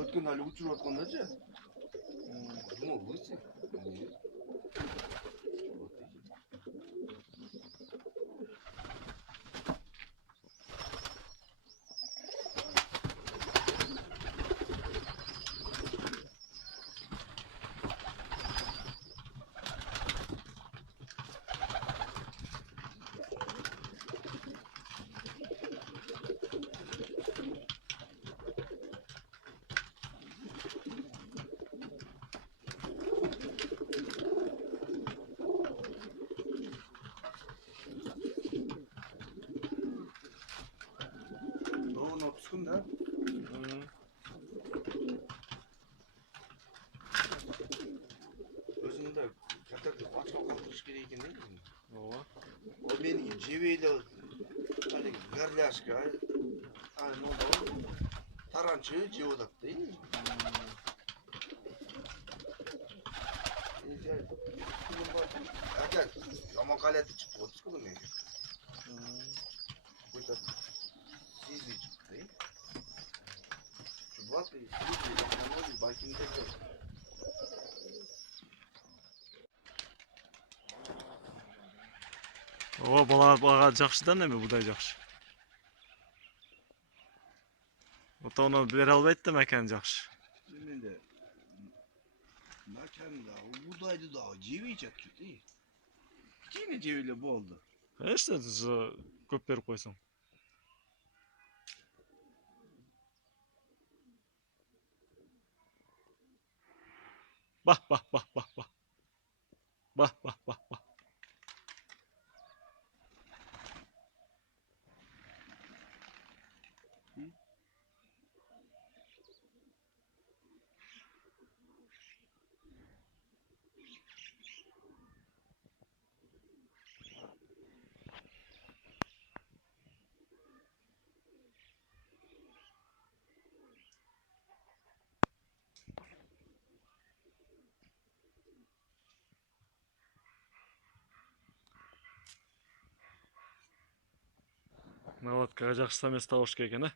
өткен әлі ұшырып жатқанда ше. Думал, лысый. Түскін да? Өзіңді картоплю башқа қалдырыш керек екен деймін. Ол менің жебейлі горляшка, таранчы жеп отады деймін. Опять жаман қалеті шықты ғой түскіні менге. Какой-то сизый шықты деймін. Чубатый, сизый, лохманогий, бакинде жоқ. О, балаға жақшыдан неме, бұдай жақшы. Ота оны бере албайды да мәкән жақшы. Менде мәкән да, бұдайды да жебей жатты dey. Кішкене жебейле болды. Конечно, көп беріп қойсаң. Бах. Вот, жақсы емес тауыш екен,